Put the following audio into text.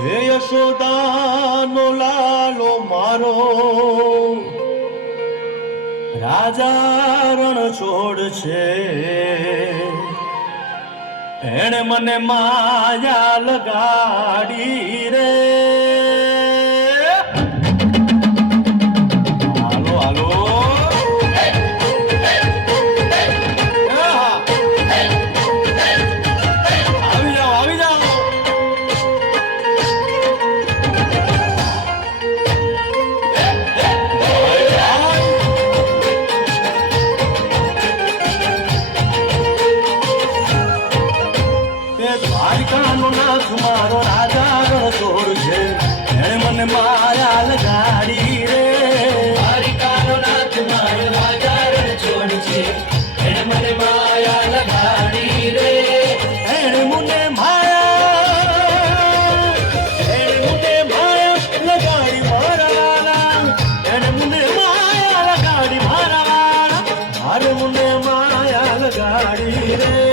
હે યશોદાનો લાલો મારો રાજા રણ છોડ છે એણે મને માયા લગાડી રે હાલો હાલો આવી જાઓ દ્વારિકાનો નાથ મારો રાજા રણછોડ છે એણે મને માયા લગાડી રે દ્વારિકાનો નાથ મારો રાજા રણછોડ છે એણે મને માયા લગાડી રે એણે મને માયા લગાડી મારા લાલા એણે મને માયા લગાડી મારા લાલા મારે મને માયા લગાડી રે